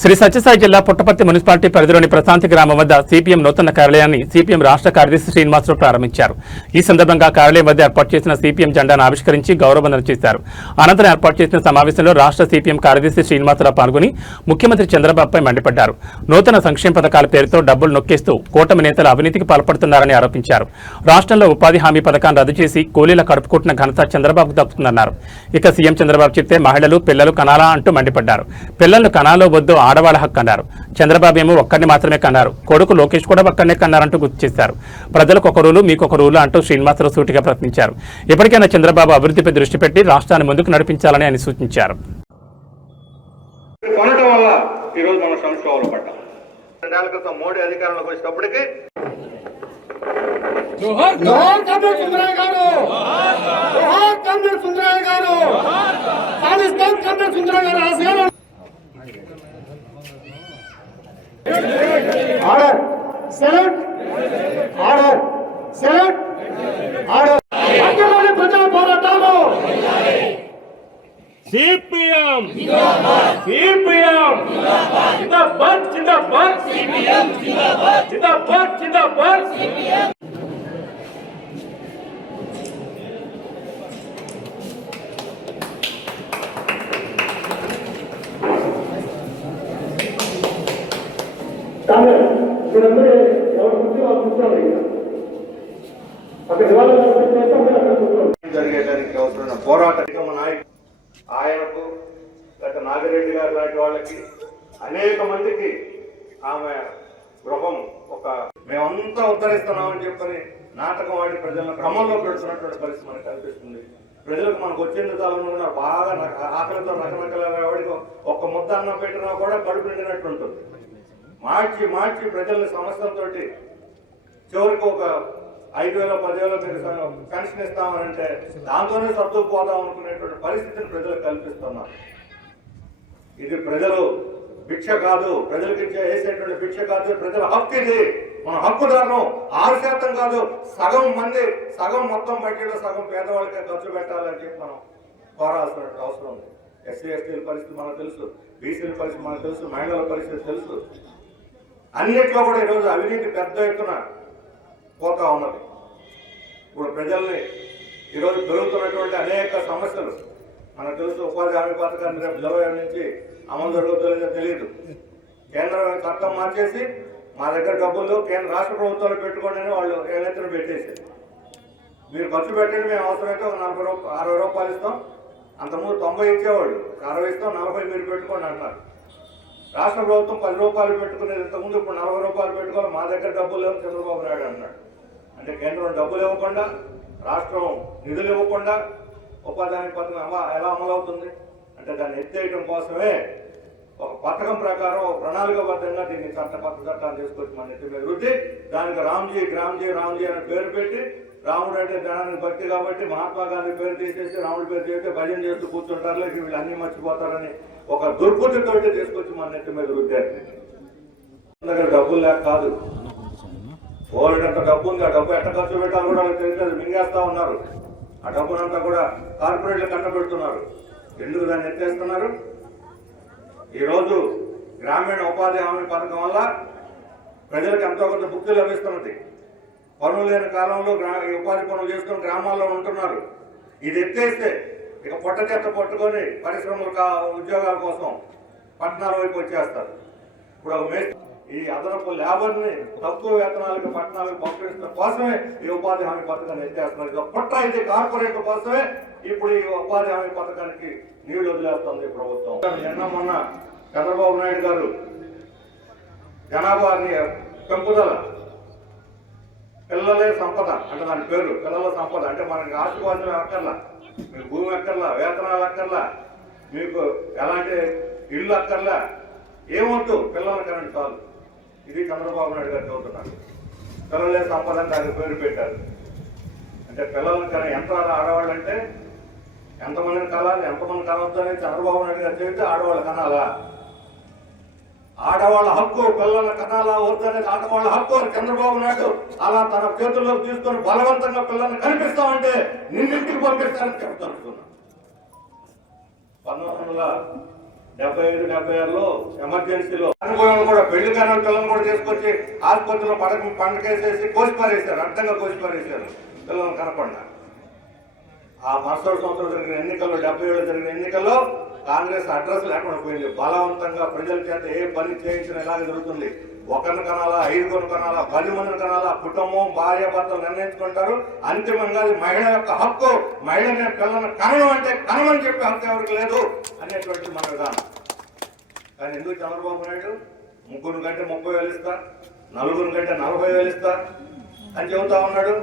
శ్రీ సత్యసాయి జిల్లా పుట్టపర్తి మున్సిపాలిటీ పరిధిలోని ప్రశాంతి గ్రామం వద్ద సిపిఎం నూతన కార్యాలయాన్ని సిపిఎం రాష్ట్ర కార్యదర్శి శ్రీనివాసరావు ప్రారంభించారు. ఈ సందర్భంగా కార్యాలయం వద్ద ఏర్పాటు చేసిన సిపిఎం జెండాను ఆవిష్కరించి గౌరవవందనం చేశారు. అనంతరం ఏర్పాటు చేసిన సమావేశంలో రాష్ట్ర సిపిఎం కార్యదర్శి శ్రీనివాసరావు పాల్గొని ముఖ్యమంత్రి చంద్రబాబుపై మండిపడ్డారు. నూతన సంక్షేమ పథకాల పేరుతో డబ్బులు నొక్కేస్తూ కూటమి నేతలు అవినీతికి పాల్పడుతున్నారని ఆరోపించారు. రాష్ట్రంలో ఉపాధి హామీ పథకాన్ని రద్దు చేసి కూలీల కడుపుకొట్టిన ఘనత చంద్రబాబుకు దక్కుతుందన్నారు. ఇక సీఎం చంద్రబాబు చెప్తే మహిళలు పిల్లలు కనాలా అంటూ మండిపడ్డారు. పిల్లలను కనాలో వద్దు ఆడవాళ్ల హక్కు అన్నారు. చంద్రబాబు ఏమో ఒక్కడిని మాత్రమే కన్నారు, కొడుకు లోకేష్ కూడా ఒక్కడనే కన్నారంటూ గుర్తు చేశారు. ప్రజలకు ఒక రూలు మీకొక రూలు అంటూ శ్రీనివాసరావు సూటిగా ప్రశ్నించారు. ఇప్పటికైనా చంద్రబాబు అభివృద్ధిపై దృష్టి పెట్టి రాష్ట్రాన్ని ముందుకు నడిపించాలని ఆయన సూచించారు. మోడీ అధికారంలోకి వచ్చినప్పటికీ order select order select order అక్కడి ప్రజా పోరాటాలు సిపిఎం సిపిఎం జిందాబాద్ జిందాబాద్ సిపిఎం జిందాబాద్ జిందాబాద్ జిందాబాద్ సిపిఎం జరిగేదానికి అవసరమైన పోరాటం ఆయనకు లేక నాగిరెడ్డి గారు లాంటి వాళ్ళకి అనేక మందికి ఆమె గృహం ఒక మేమంతా ఉద్ధరిస్తున్నామని చెప్పని నాటకం ఆడి ప్రజలను క్రమంలో పెడుతున్నటువంటి పరిస్థితి మనకు కనిపిస్తుంది. ప్రజలకు మనకు వచ్చింది చాలా బాగా ఆకలితో నకనకలవాడికి ఒక్క ముద్ద అన్నం పెట్టినా కూడా కడుపు నిండినట్టు ఉంటుంది. మార్చి మార్చి ప్రజల్ని సమస్యలతో చివరికి ఒక 5,000 10,000 మీరు పెన్షన్ ఇస్తామనంటే దాంతోనే సర్దుకుపోదాం అనుకునేటువంటి పరిస్థితిని ప్రజలకు కల్పిస్తున్నారు. ఇది ప్రజలు భిక్ష కాదు, ప్రజలకు వేసేటువంటి భిక్ష కాదు, ప్రజల హక్కు. ఇది మన హక్కుదారును 6% కాదు, సగం మొత్తం బడ్జెట్లో సగం పేదవాళ్ళకే ఖర్చు పెట్టాలని చెప్పి మనం కోరాల్సిన అవసరం ఉంది. ఎస్సీ ఎస్టీల పరిస్థితి మనకు తెలుసు, బీసీల పరిస్థితి మనకు తెలుసు, మహిళల పరిస్థితి తెలుసు. అన్నిట్లో కూడా ఈరోజు అవినీతి పెద్ద ఎత్తున పోతా ఉన్నది. ఇప్పుడు ప్రజల్ని ఈరోజు పెరుగుతున్నటువంటి అనేక సమస్యలు మనకు తెలుసు. ఉపాధి హామీ పథకాన్ని రేపు జూలై నుంచి అమలు జరుగుతుందో తెలియదు. కేంద్రం చట్టం మార్చేసి మా దగ్గర డబ్బులు కేంద్ర రాష్ట్ర ప్రభుత్వాలు పెట్టుకోండి అని వాళ్ళు ఏదైతే పెట్టేసారు. మీరు ఖర్చు పెట్టండి, మేము అవసరమైతే ఒక 60 రూపాయలు ఇస్తాం. అంతకుముందు 90 ఇచ్చేవాళ్ళు, 60 ఇస్తాం, 40 మీరు పెట్టుకోండి అంటున్నారు. రాష్ట్ర ప్రభుత్వం 10 రూపాయలు పెట్టుకునేది ఇంతకుముందు, ఇప్పుడు 40 రూపాయలు పెట్టుకోవాలి. మా దగ్గర డబ్బులు లేవు చంద్రబాబు నాయుడు అన్నాడు. అంటే కేంద్రం డబ్బులు ఇవ్వకుండా, రాష్ట్రం నిధులు ఇవ్వకుండా ఉపాధి హామీ పథకం ఎలా అమలవుతుంది అంటే దాన్ని ఎత్తేయడం కోసమే ఒక పథకం ప్రకారం ఒక ప్రణాళికబద్ధంగా దీన్ని చట్టాలు తీసుకొచ్చి మన నెత్తి మీద రుద్ది దానికి రామ్జీ అనే పేరు పెట్టి, రాముడు అంటే ధనానికి భక్తి కాబట్టి మహాత్మా గాంధీ పేరు తీసేసి రాముడి పేరు చేస్తే భజన చేస్తూ కూర్చుంటారు, లేక వీళ్ళు అన్ని మర్చిపోతారని ఒక దుర్బుద్ధితోటి తీసుకొచ్చి మన నెత్తి మీద రుద్దారు. దగ్గర డబ్బులు లేక కాదు, ఓల్డంత డబ్బు ఉంది. ఆ డబ్బు ఎట్ట ఖర్చు పెట్టాలి కూడా వాళ్ళకి తెలియదు, మింగేస్తా ఉన్నారు. ఆ డబ్బునంతా కూడా కార్పొరేట్లు కట్టబెడుతున్నారు. ఎందుకు దాన్ని ఎత్తేస్తున్నారు? ఈరోజు గ్రామీణ ఉపాధి హామీ పథకం వల్ల ప్రజలకు ఎంతో కొంత ముక్తి లభిస్తున్నది. పనులు లేని కాలంలో ఉపాధి పనులు చేసుకుని గ్రామాల్లో ఉంటున్నారు. ఇది ఎత్తేస్తే ఇక పొట్ట చెత్త పట్టుకొని పరిశ్రమలు ఉద్యోగాల కోసం పట్టణాల వైపు వచ్చేస్తారు. ఇప్పుడు ఈ అదనపు లేబర్ని తక్కువ వేతనాలకు పట్టణాలకు పంపించడం కోసమే ఈ ఉపాధి హామీ పథకాన్ని ఎత్తేస్తున్నారు. ఇది పొట్ట అయితే కార్పొరేట్ కోసమే ఇప్పుడు ఈ ఉపాధి హామీ పథకానికి నీళ్లు వదిలేస్తుంది ప్రభుత్వం. నిన్న మొన్న చంద్రబాబు నాయుడు గారు జనాభాని పెంపుదల, పిల్లలే సంపద అంటే దాని పేరు పిల్లల సంపద. అంటే మనకి ఆశీర్వాదం అక్కర్లా, మీకు భూమి అక్కర్లా, వేతనాలు అక్కర్లా, మీకు ఎలాంటి ఇల్లు అక్కర్లా, ఏమొద్దు, పిల్లల కరెంట్ చాలు. ఇది చంద్రబాబు నాయుడు గారు చదువుతున్నారు. పిల్లలే సంపద అని దానికి పేరు పెట్టారు. అంటే పిల్లల కన్నా ఎంత ఆడవాళ్ళు అంటే ఎంతమందిని కలాలి, ఎంతమంది కలవద్దని చంద్రబాబు నాయుడు గారు చెబితే ఆడవాళ్ళు కనాలా? ఆడవాళ్ళ హక్కు పిల్లల కనాలా వద్దనేది ఆడవాళ్ళ హక్కు అని చంద్రబాబు నాయుడు అలా తన చేతుల్లోకి తీసుకొని బలవంతంగా పిల్లల్ని కనిపిస్తామంటే నిన్నింటికి పంపిస్తారని చెప్తాను. 19 75, 76లో ఎమర్జెన్సీలో అనుభవం కూడా పెళ్లి కాని పిల్లలు కూడా తీసుకొచ్చి ఆసుపత్రిలో పండకేసేసి కోసిపారేశారు, అడ్డంగా కోసిపారేశారు పిల్లలను కనపడ్డా. ఆ మరుసటి సంవత్సరం జరిగిన ఎన్నికల్లో 77 జరిగిన ఎన్నికల్లో కాంగ్రెస్ అడ్రస్ లేకుండా పోయింది. బలవంతంగా ప్రజల చేత ఏ పని చేయించిన ఇలాగే జరుగుతుంది. ఒకరిని కనాలా, 5 కనాలా, 10 మందిని కనాలా, కుటుంబం భార్య భర్తలు నిర్ణయించుకుంటారు. అంతిమంగా అది మహిళ యొక్క హక్కు. మహిళని పిల్లలను కనడం అంటే కనమని చెప్పే హక్కు ఎవరికి లేదు అనేటువంటి మన విధానం. కానీ ఎందుకు చంద్రబాబు నాయుడు 3 కంటే 30,000 ఇస్తా, 4 కంటే 40,000 ఇస్తా అని చెబుతా ఉన్నాడు.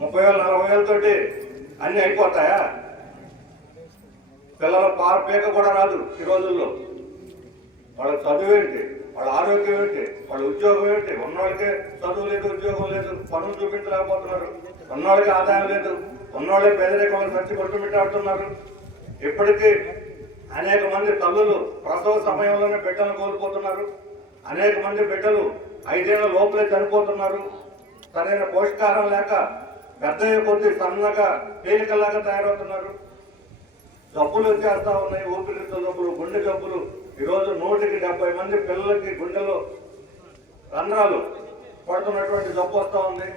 30,000, 40,000 తోటి అన్ని అయిపోతాయా? పిల్లల పేక కూడా రాదు ఈ రోజుల్లో. వాళ్ళ చదువు ఏంటి, వాళ్ళ ఆరోగ్యం ఏంటి, వాళ్ళ ఉద్యోగం ఏంటి? ఉన్నవాళ్ళకే చదువు లేదు, ఉద్యోగం లేదు, పనులు చూపించలేకపోతున్నారు. ఉన్నవాళ్ళకి ఆదాయం లేదు, ఉన్నవాళ్ళే పేదరికంలో సచ్చి కొట్టుమిట్టాడుతున్నారు. ఇప్పటికీ అనేక మంది తల్లులు ప్రసవ సమయంలోనే బిడ్డలను కోల్పోతున్నారు. అనేక మంది బిడ్డలు 5 ఏళ్ల లోపలే చనిపోతున్నారు. సరైన పోషకాహారం లేక పెద్ద కొద్ది సన్నగా తేలికలాగా తయారవుతున్నారు. జబ్బులు వచ్చేస్తా ఉన్నాయి, ఊపిరితిత్తుల జబ్బులు, గుండె జబ్బులు. ఈరోజు 170 మంది పిల్లలకి గుండెలో రంధ్రాలు పడుతున్నటువంటి జబ్బు వస్తూ ఉంది.